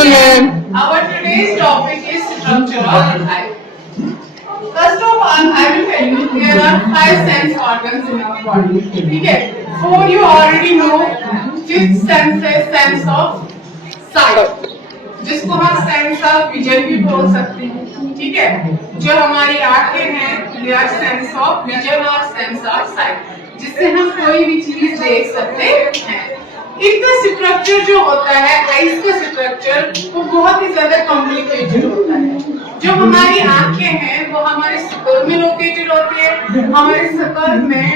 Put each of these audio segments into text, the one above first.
afternoon, ma'am. Our today's topic is structure of eye. First of all, I will tell you there are 5 sense organs in our body. ठीक है? 4 you already know. 5th sense है sense of sight, जिसको हम sense of vision भी बोल सकते हैं. ठीक है? जो हमारी आंखें हैं, they are sense of vision और sense of sight, जिससे हम कोई भी चीज देख सकते हैं. इनका स्ट्रक्चर जो होता है, आइज का स्ट्रक्चर, वो बहुत ही ज्यादा कॉम्प्लिकेटेड होता है. जो हमारी आंखें हैं वो हमारे स्कल में लोकेटेड होती है. हमारे स्कल में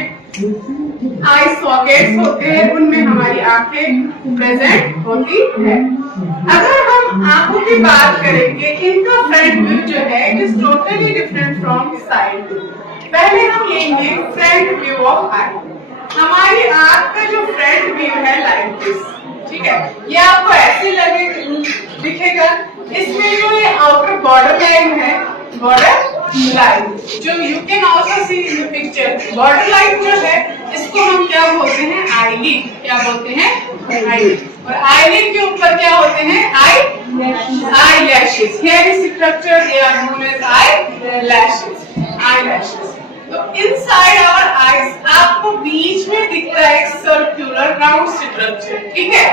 आई सॉकेट्स होते हैं, उनमें हमारी आंखें प्रेजेंट होती है. अगर हम आंखों की बात करेंगे, इनका फ्रंट व्यू जो है it is totally different from side view. पहले हम लेंगे फ्रंट व्यू ऑफ आई. हमारी आंख का जो फ्रंट व्यू है लाइक दिस. ठीक है? ये आपको ऐसे लगे दिखेगा. इसमें जो ये आउटर बॉर्डर लाइन है, बॉर्डर लाइन जो you can also see in the picture, border line जो है इसको हम क्या बोलते हैं? आईलिड. क्या बोलते हैं? आईलिड. और आईलिड के ऊपर क्या होते हैं? Eyelashes. Here is structure they are known as eyelashes. Eyelashes. तो इनसाइड आवर आईज आपको बीच में दिख रहा है एक सर्कुलर राउंड स्ट्रक्चर. ठीक है?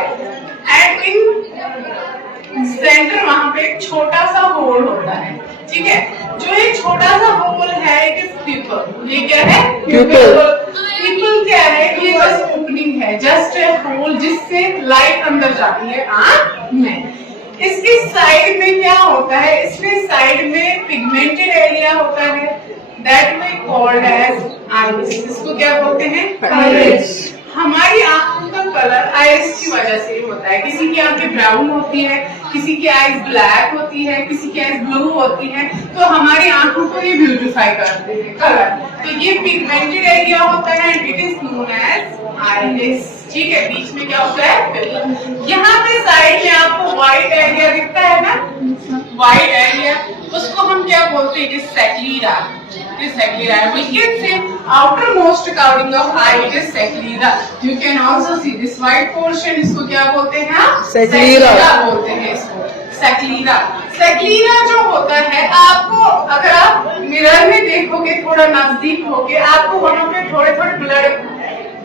एंड इन सेंटर वहां पे एक छोटा सा होल होता है. ठीक है? जो ये छोटा सा होल है इट इज प्यूपल. ये क्या है? प्यूपल क्या है? ये बस ओपनिंग है, जस्ट ए होल जिससे लाइट अंदर जाती है आंख में. इसकी साइड में क्या होता है? इसमें साइड में पिगमेंटेड एरिया होता है, that we called as iris. इसको क्या बोलते हैं? आइरिस. हमारी आंखों का कलर आइरिस की वजह से होता है. किसी की आंखें ब्राउन होती है, किसी की आईज ब्लैक होती है, किसी की आईज ब्लू होती है. तो हमारी आंखों को ये ब्यूटिफाई करते हैं कलर. तो ये पिगमेंटेड एरिया होता है, it is known as iris. ठीक है? बीच में क्या होता है? यहाँ पे साइड में आपको व्हाइट एरिया दिखता है ना, व्हाइट एरिया, उसको हम क्या बोलते हैं? It is sclera. We can say outermost covering of eye it is sclera. You can also see this white portion. इसको क्या बोलते हैं आप? Sclera बोलते हैं इसको. Sclera. Sclera जो होता है, आपको अगर आप मिरर में देखोगे थोड़ा नजदीक होके, आपको वहाँ पे थोड़े थोड़े ब्लड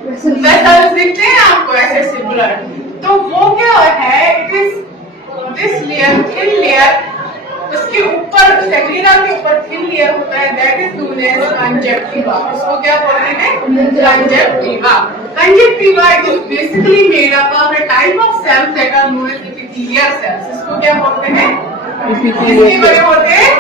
वेसल्स दिखते हैं आपको, ऐसे से ब्लड. तो वो क्या है? It is this layer, thin layer. उसके ऊपर सेक्लीरा के ऊपर थिन लेयर होता है, that is known as conjunctiva. उसको क्या बोलते हैं? Conjunctiva. Conjunctiva is basically made up of a type of cells that are known as epithelial cells. इसको क्या बोलते हैं? इसके बड़े होते हैं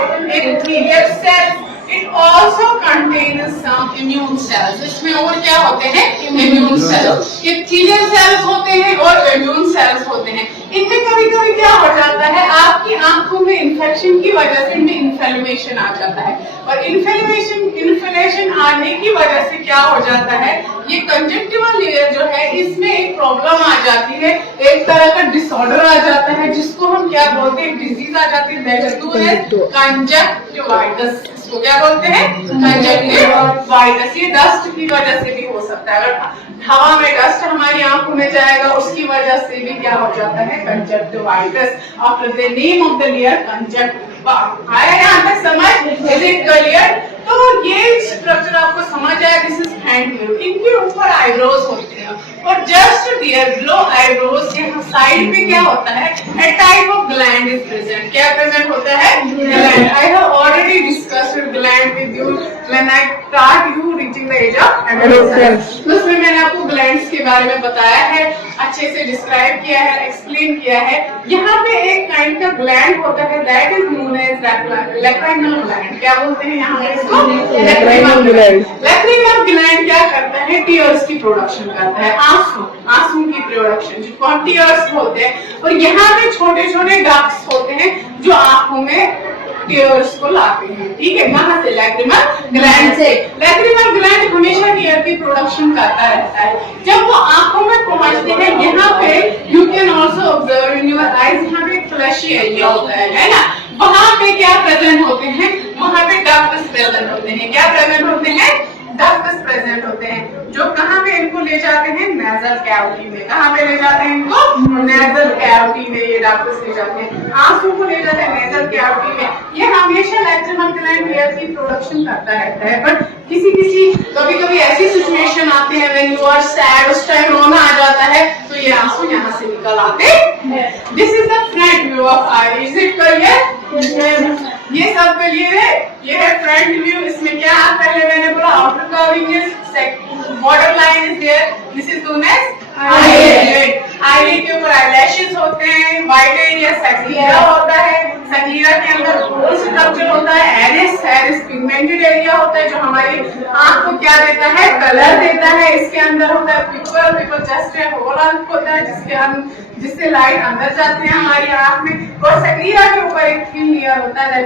epithelial cells. It also contains some immune cells. इसमें और क्या होते हैं? Immune cells. एपिथेलियल सेल्स होते हैं और इम्यून सेल्स होते हैं. इनमें कभी कभी क्या हो जाता है, आपकी आंखों में इन्फेक्शन की वजह से इनमें इन्फ्लेमेशन आ जाता है. और इन्फ्लेमेशन आने की वजह से क्या हो जाता है? ये कंजक्टिवल लेयर जो है इसमें एक प्रॉब्लम आ जाती है, एक तरह का डिसऑर्डर आ जाता है, जिसको हम क्या बोलते हैं? डिजीज आ जाती है, that is known as conjunctivitis. इसको क्या बोलते हैं? कंजक्टिवाइटिस. ये डस्ट की वजह से भी हो सकता है. अगर हवा में डस्ट हमारी आंखों में जाएगा, उसकी वजह से भी क्या हो जाता है? Conjunctivitis. After the name of the layer conjunctiva. आया यहाँ तक समझ? Is it clear? तो ये स्ट्रक्चर आपको समझ आया. This is hand view. इनके ऊपर आईब्रोज होते हैं और जस्ट देयर बिलो आईब्रोज यहाँ साइड पे क्या होता है? A type of gland is present. क्या प्रेजेंट होता है? Gland. I have already discussed gland with you when I start you reaching the as of adolescence. तो उसमें मैंने आपको ग्लैंड्स के बारे में बताया है, अच्छे से डिस्क्राइब किया है, एक्सप्लेन किया है. यहाँ पे एक काइंड का ग्लैंड होता है, that is known as lacrimal gland. क्या बोलते हैं यहाँ पे इसको? Lacrimal gland. लैक्रिमल ग्लैंड क्या करता है? टीयर्स की प्रोडक्शन करता है. आंसू की प्रोडक्शन, जो टीयर्स होते हैं. और यहाँ पे छोटे छोटे डक्ट्स होते हैं जो आंखों में टीयर्स को लाते हैं. ठीक है? कहाँ से? लैक्रिमल ग्लैंड से. लैक्रिमल ग्लैंड हमेशा टीयर की प्रोडक्शन करता रहता है. जब वो आंखों में पहुंचते हैं, यहाँ पे you can also observe in your eyes, यहाँ पे फ्लैशी एरिया होता है ना. वहाँ पे क्या प्रेजेंट होते हैं? वहाँ पे डक्ट्स प्रेजेंट होते हैं. क्या प्रेजेंट होते हैं? डक्ट्स प्रेजेंट होते होते हैं जो कहाँ पे इनको ले जाते हैं, नेजल कैविटी में। कहाँ पे ले जाते हैं इनको, नेजल कैविटी में ये डॉक्टर्स ले जाते हैं, आंखों को ले जाते हैं नेजल कैविटी में। ये हमेशा लैक्रिमल ग्लैंड हेयर की प्रोडक्शन करता रहता है, बट कभी कभी ऐसी सिचुएशन आती है व्हेन यू आर सैड, उस टाइम रोना आ जाता है तो ये आंसू यहाँ से निकल आते हैं। This is the front view of I. Is it clear? ये सब क्लियर है? ये है फ्रंट व्यू। इसमें क्या पहले मैंने बोला outer curving is, border line is there, this is known as eyelid. Eyelid के ऊपर आईलैशेस होते हैं, वाइट एरिया सक्लीरा होता है, सक्लीरा के अंदर होल स्ट्रक्चर होता है, एरिस पिगमेंटेड एरिया होता है जो हमारी आंख को क्या देता है, कलर देता है। इसके अंदर होता है पिपल जस्ट है, होल आंख होता है जिससे लाइट अंदर जाते हैं हमारी आंख में। और सक्लीरा के ऊपर एक थिन लेयर होता है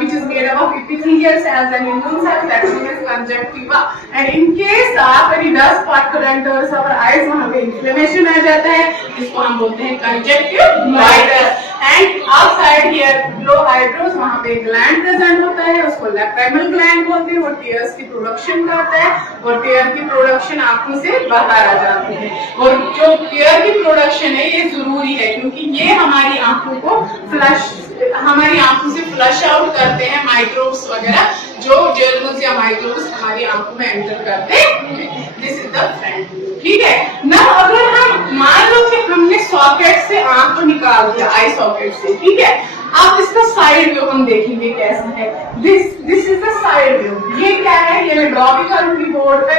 which is made up of epithelial cells and immune cells, that is known as conjunctiva, and in case any dust particle enters our eyes, वहाँ पे inflammation आ जाता है, इसको हम बोलते हैं conjunctivitis। And outside here below eyebrows वहाँ पे ग्लैंड प्रेजेंट होता है, उसको लैक्रिमल ग्लैंड बोलते हैं। वो टीयर्स की प्रोडक्शन करता है और टीयर की प्रोडक्शन आंखों से बाहर आ जाती है। और जो टीयर की प्रोडक्शन है ये जरूरी है क्योंकि ये हमारी आंखों को हमारी आंखों से फ्लश आउट करते हैं माइक्रोब्स वगैरह, जो जर्म्स या माइक्रोब्स हमारी आंखों में एंटर करते हैं। This is the front. ठीक है ना? अगर हम मान लो कि हमने सॉकेट से आंख को निकाल दिया, आई सॉकेट से, ठीक है, अब इसका साइड व्यू हम देखेंगे कैसा है। This is the side view. ये क्या है, ये मैं ड्रॉ भी करूंगी बोर्ड पे,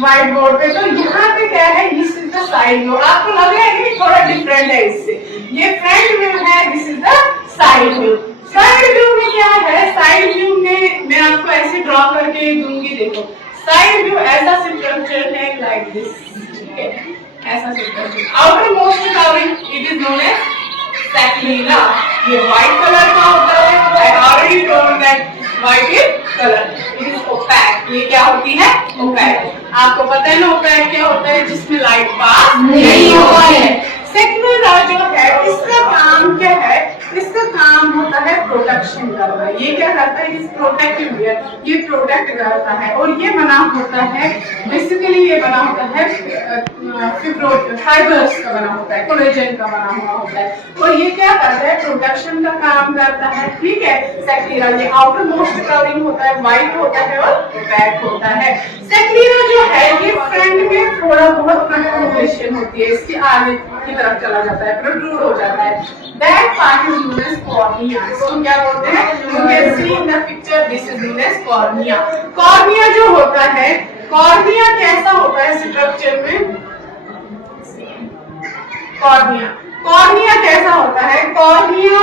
व्हाइट बोर्ड पे। तो यहाँ पे क्या है, this is the side view. आपको लग रहा है कि थोड़ा डिफरेंट है इससे। ये फ्रंट व्यू है, this is the side view. Side view में क्या है, साइड व्यू में मैं आपको ऐसे ड्रॉ करके दूंगी। देखो साइड व्यू ऐसा स्ट्रक्चर है लाइक दिस, ठीक है, ऐसा structure. Outermost covering it is known as sclera. ये व्हाइट कलर का होता है। I already told that white is colour, it is opaque. ये क्या होती है, ओपैक। आपको पता है ना ओपैक क्या होता है, जिसमें लाइट पास नहीं होता है। सक्लीरा जो है इसका काम क्या है, इसका काम होता है प्रोटेक्शन करना। ये क्या करता है, इस प्रोटेक्टिव लेयर, ये प्रोटेक्ट करता है। और ये बना होता है, बेसिकली ये बना होता है फाइबर्स का बना होता है, कोलेजन का बना हुआ होता है। और ये क्या करता है, प्रोटेक्शन का काम करता है। ठीक है, सक्लीरा ये आउटर मोस्ट कवरिंग होता है, व्हाइट होता है और बैक होता है। सक्लीरा जो है ये फ्रंट में थोड़ा बहुत प्रोट्रूशन होती है, इसके आगे की तरफ चला जाता है, प्रोट्रूड हो जाता है। That part is known as cornea. इसको क्या बोलते हैं, you can see in the picture, this is known as cornea. Cornea जो होता है, कॉर्निया कैसा होता है स्ट्रक्चर में, कॉर्निया कैसा होता है, कॉर्निया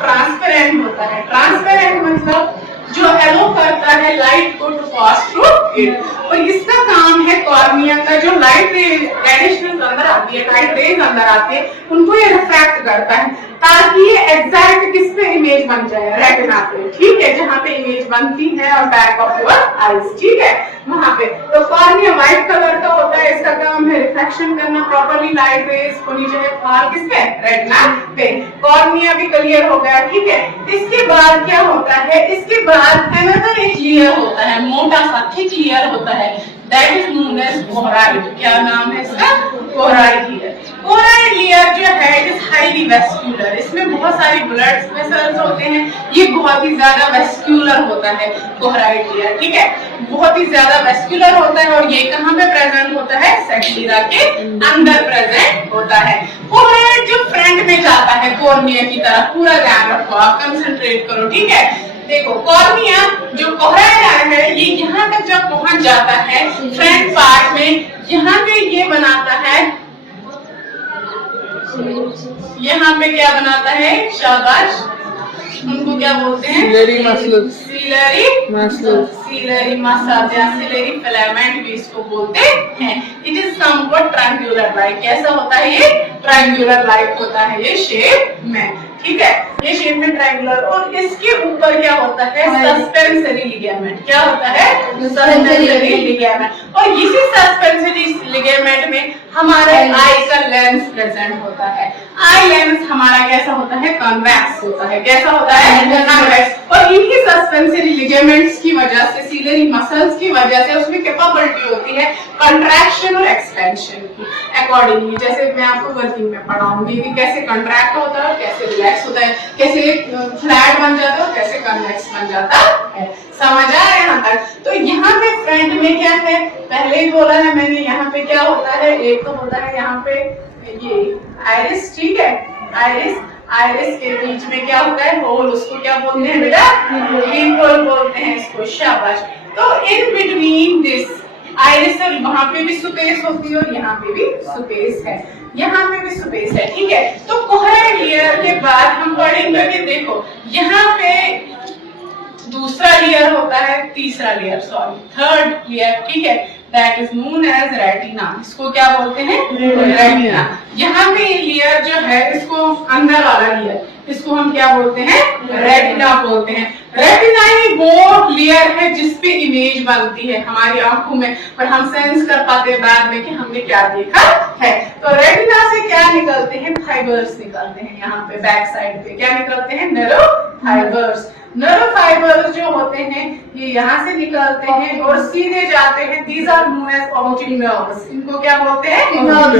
ट्रांसपेरेंट होता है। ट्रांसपेरेंट मतलब जो एलो करता है लाइट को टू पास थ्रू इट। और इसका काम है कॉर्निया का, जो लाइट रेडिएशन अंदर आती है, लाइट रेज अंदर आती है, उनको ये रिफ्रैक्ट करता है ताकि ये एग्जैक्ट किस पे इमेज बन जाए, रेटिना पे। ठीक है, जहाँ पे इमेज बनती है और बैक ऑफ योर आईज, ठीक है, वहां पे। तो कॉर्निया व्हाइट कलर का होता है, इसका काम है रिफ्लेक्शन करना, प्रॉपर्ली लाइट रेज होनी चाहिए फाल किस पे, रेटिना पे। कॉर्निया भी क्लियर हो गया, ठीक है। इसके बाद क्या होता है, इसके बाद अनदर एक लेयर होता है, मोटा सा थिक लेयर होता है, दैट इज नोन एज कोहराइड। क्या नाम है इसका, कोहराइड लेयर। कोहराइड लेयर जो है इज हाईली वेस्क्यूलर, इसमें बहुत सारी ब्लड वेसल्स होते हैं, ये बहुत ही ज्यादा वेस्क्यूलर होता है कोहराइड लेयर, ठीक है, बहुत ही ज्यादा वेस्क्यूलर होता है। और ये कहाँ पे प्रेजेंट होता है, सक्लीरा के अंदर प्रेजेंट होता है। कोहराइड जो फ्रंट में जाता है कॉर्निया की तरफ, पूरा ध्यान रखो, आप कंसंट्रेट करो, ठीक है। देखो कॉर्निया जो कोहराइड है ये यहाँ तक जब पहुंच जाता है फ्रंट पार्ट में, यहाँ पे ये बनाता है, यहाँ पे क्या बनाता है, शाबाश, उनको क्या बोलते हैं, सीलरी मसल, सीलरी मसल या सीलरी फिलामेंट भी इसको बोलते हैं। It is somewhat triangular like. कैसा होता है ये, ट्रायंगुलर लाइक होता है ये शेप में, ठीक है। ये शेप में ट्रायंगुलर, और इसके ऊपर क्या होता है, सस्पेंसरी लिगामेंट। क्या होता है, सस्पेंसरी लिगामेंट। और इसी सस्पेंसरी लिगामेंट में हमारे आई का लेंस प्रेजेंट होता है। आई लेंस हमारा कैसा होता है, कॉन्वेक्स होता है। कैसा होता है, कॉन्वेक्स। और इन्हीं सस्पेंसरी लिगामेंट्स की वजह से, सीलियरी मसल्स की वजह से उसमें कैपेबिलिटी होती है कंट्रैक्शन और एक्सपेंशन की अकॉर्डिंगली। जैसे मैं आपको वर्किंग में पढ़ाऊंगी कि कैसे कंट्रैक्ट होता है और कैसे रिलैक्स होता है, कैसे फ्लैट बन जाता है और कैसे कन्वेक्स बन जाता है। समझ आ रहा है यहाँ तक? तो यहाँ पे फ्रंट में क्या है, पहले ही बोला है मैंने, यहाँ पे क्या होता है, एक तो होता है यहाँ पे ये आइरिस, ठीक है, आइरिस। आइरिस के बीच में क्या होता है, होल, उसको क्या बोलते हैं बेटा, पिन होल बोलते हैं इसको, शाबाश। तो इन बिटवीन दिस आइरिस, और वहां पे भी स्पेस होती है और यहाँ पे भी स्पेस है, यहाँ पे भी स्पेस है, ठीक है। तो कोहेरेंट लेयर के बाद हम पढ़ेंगे कि देखो यहाँ पे दूसरा लेयर होता है, तीसरा लेयर, सॉरी थर्ड लेयर, ठीक है, that is known as retina. इसको क्या बोलते हैं, रेटिना। यहाँ पे लेयर जो है, इसको अंदर वाला लेयर, इसको हम क्या बोलते हैं, रेटिना बोलते हैं। रेटिना ही वो लेयर है जिसपे इमेज बनती है हमारी आंखों में, और हम सेंस कर पाते हैं बाद में कि हमने क्या देखा है। तो रेटिना से क्या निकलते हैं, फाइबर्स निकलते हैं। यहाँ पे बैक साइड पे क्या निकलते हैं, नर्व फाइबर्स। नर्व फाइबर्स जो होते हैं ये यहाँ से निकलते हैं और सीधे जाते हैं, these are known as optic nerves. इनको क्या बोलते हैं,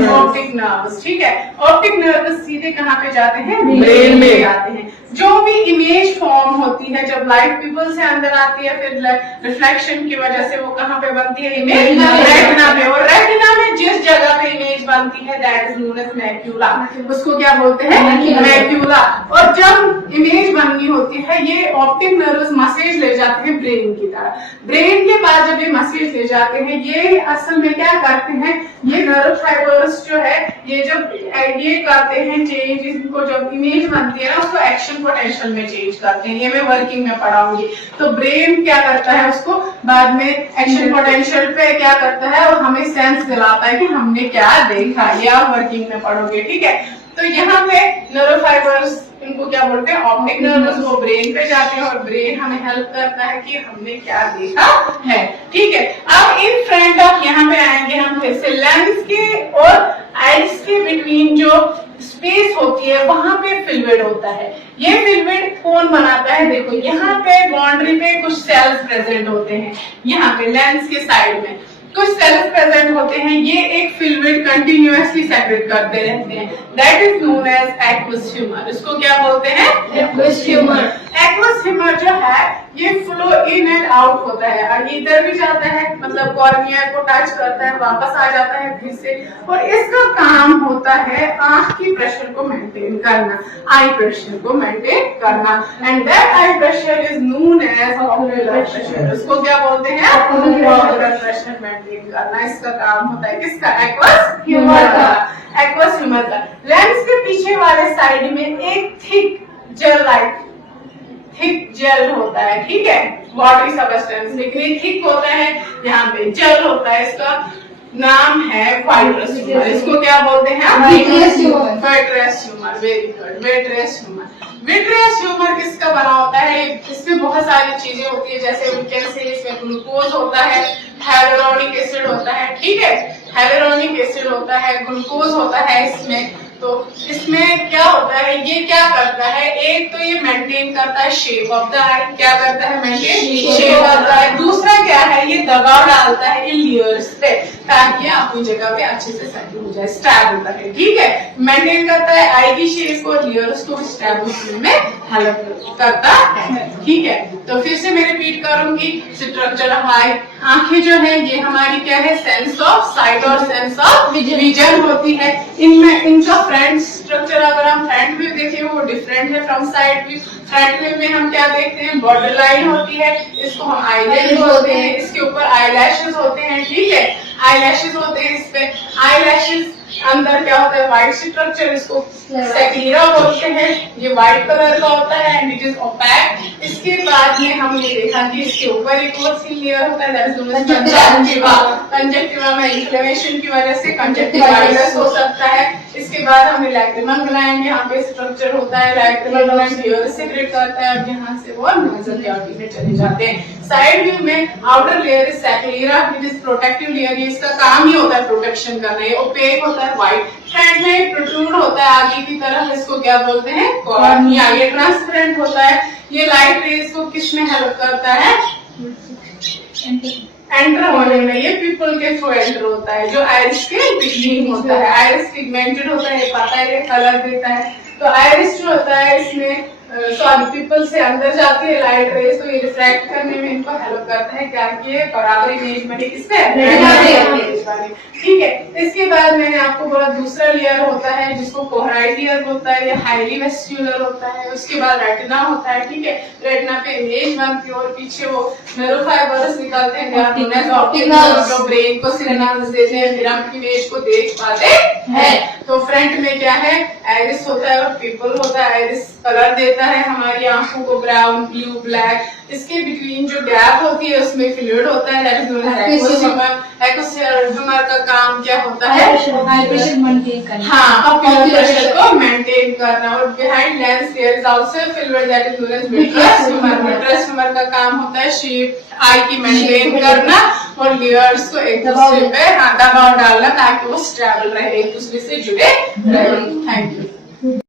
ऑप्टिक नर्व्स, ठीक है। ऑप्टिक नर्व्स सीधे कहाँ पे जाते हैं, ब्रेन में जाते हैं। जो भी इमेज फॉर्म होती है, जब लाइट पीपल से अंदर आती है, फिर रिफ्लेक्शन की वजह से वो कहाँ पे बनती है, इमेज रेटिना पे। और रेटिना में जिस जगह पे इमेज बनती है that is known as macula. उसको क्या बोलते हैं, मैक्यूला। और जब इमेज बननी होती है, ये ऑप्टिक नर्व्स मैसेज ले जाते हैं ब्रेन की तरफ। ब्रेन के बाद जब ये मैसेज ले जाते हैं, ये असल में क्या करते हैं, ये नर्व फाइबर्स जो है, ये जब ये करते हैं चेंज, इनको जब इमेज बनती है ना, उसको एक्शन पोटेंशियल में चेंज करते हैं। ये मैं वर्किंग में पढ़ाऊंगी। तो ब्रेन क्या करता है, उसको बाद में एक्शन पोटेंशियल पे क्या करता है, और हमें सेंस दिलाता है कि हमने क्या देखा। ये आप वर्किंग में पढ़ोगे, ठीक है। तो यहाँ पे नर्व फाइबर्स, इनको क्या बोलते हैं, ऑप्टिक नर्व्स, वो ब्रेन पे जाते हैं और ब्रेन हमें हेल्प करता है कि हमने क्या देखा है, ठीक है। अब इन फ्रंट ऑफ यहाँ पे आएंगे हम फिर से, लेंस के और आइज के बिटवीन जो स्पेस होती है वहां पे फिल्मेट होता है। ये फिल्मेट कौन बनाता है, देखो यहाँ पे बाउंड्री पे कुछ सेल्स प्रेजेंट होते हैं, यहाँ पे लेंस के साइड में कुछ सेल्स प्रेजेंट होते हैं। ये एक फिल्मेट कंटिन्यूअसली सेक्रेट करते रहते हैं, that is known as aqueous humour. इसको क्या बोलते हैं, एक्वस ह्यूमर। एक्वस ह्यूमर जो है ये फ्लो इन एंड आउट होता है, और इधर भी जाता है, मतलब कॉर्निया को टच करता है, वापस आ जाता है फिर से। और इसका काम होता है आंख की प्रेशर को मेंटेन करना, आई प्रेशर को मेंटेन करना, and that eye pressure is known as ocular pressure. इसको क्या बोलते हैं, ऑक्यूलर प्रेशर मेंटेन करना इसका काम होता है। किसका, एक्वस ह्यूमर का। एक्वस ह्यूमर का लेंस के पीछे वाले साइड में एक thick gel like thick gel होता है, ठीक है, वाटरी सब्सटेंस, लेकिन ये थिक होता है, यहाँ पे जेल होता है, इसका नाम है वाइट्रस ह्यूमर। इसको क्या बोलते हैं, vitreous humour. Vitreous humour, very good, vitreous humour. Vitreous humour किसका बना होता है, इसमें बहुत सारी चीजें होती है, जैसे इसमें ग्लूकोज होता है, हाइलुरोनिक एसिड होता है, ठीक है, हाइलुरोनिक एसिड होता है, ग्लूकोज होता है इसमें। तो इसमें क्या होता है, ये क्या करता है, एक तो ये मेंटेन करता है शेप ऑफ द आई, क्या करता है, मेंटेन शेप ऑफ द आई। दूसरा क्या है, ये दबाव डालता है इन लेयर्स पे ताकि अपनी जगह पे अच्छे से सेटल हो जाए, स्टैब होता है, ठीक है, मेंटेन करता है आई की शेप और लेयर्स को स्टैब्लिश में हेल्प करता है, ठीक है। तो फिर से मैं रिपीट करूंगी, स्ट्रक्चर ऑफ आई, आंखें जो है ये हमारी क्या है, सेंस ऑफ साइट और सेंस ऑफ विजन होती है। इनमें इनका फ्रंट स्ट्रक्चर अगर हम फ्रंट व्यू देखें वो डिफरेंट है from side view. Front view में हम क्या देखते हैं, बॉर्डर लाइन होती है, इसको हम आईलिड बोलते हैं, इसके ऊपर आई लैशेस होते हैं, ठीक है, आई लैशेस होते हैं, इस पे आई लैशेस अंदर क्या होता है व्हाइट स्ट्रक्चर, इसको सेक्लीरा बोलते हैं, ये व्हाइट कलर का होता है एंड इट इज ओपैक। इसके बाद में हमने देखा कि इसके ऊपर एक और थीन लेयर होता है that is known as conjunctiva. Conjunctiva में इन्फ्लेमेशन की वजह से कंजक्टिवाइटिस हो सकता है। इसके बाद हमें लैक्रिमल ग्लैंड, यहाँ पे स्ट्रक्चर होता है, लैक्रिमल ग्लैंड यूरिन सेक्रेट करता है और यहाँ से वो नजर कैविटी में चले जाते हैं। साइड व्यू में outer layer is sclera, it is protective layer, ये इसका काम ही होता है प्रोटेक्शन करना। ये ओपेक होता है, व्हाइट फ्रंट में प्रोट्रूड होता है आगे की तरफ, इसको क्या बोलते हैं कॉर्निया। ये ट्रांसपेरेंट होता है। ये लाइट रेज को किसमें हेल्प करता है एंटर होने में, ये पीपल के थ्रू एंटर होता है। जो आइरिस के बिगिनिंग होता है, आइरिस पिगमेंटेड होता है, ये पता है, ये कलर देता है। तो आइरिस जो होता है इसमें सॉरी पीपल से अंदर जाती है लाइट रेस, तो ये रिफ्रैक्ट करने में इनको हेल्प करता है, क्या कि बराबर इमेज बने किससे, ठीक है। इसके बाद मैंने आपको बोला दूसरा लेयर होता है जिसको कोहराइट लेयर बोलता है, ये हाईली वेस्क्यूलर होता है। उसके बाद रेटिना होता है, ठीक है। रेटिना पे इमेज बनती है और पीछे वो नर्व फाइबर्स निकलते हैं ऑप्टिकल, जो ब्रेन को सिग्नल्स देते हैं, फिर हम इमेज को देख पाते हैं। तो फ्रंट में क्या है, आइरिस होता है और पीपल होता है। आइरिस कलर देता है हमारी आंखों को, ब्राउन, ब्लू, ब्लैक। इसके बिटवीन जो गैप होती है उसमें फ्लूइड होता है दैट इज नोन एज एक्वोसोमर। एक्वोसोमर का काम क्या होता है, हाई प्रेशर मेंटेन करना, हाँ ब्लड प्रेशर को मेंटेन करना। और behind lens there is also fluid that is known as vitreous humour. Vitreous humour का काम होता है शेप आई की मेंटेन करना और लेयर्स को एक दूसरे पे दबाव डालना ताकि वो स्टेबल रहे, एक दूसरे से जुड़े रहे। Thank you.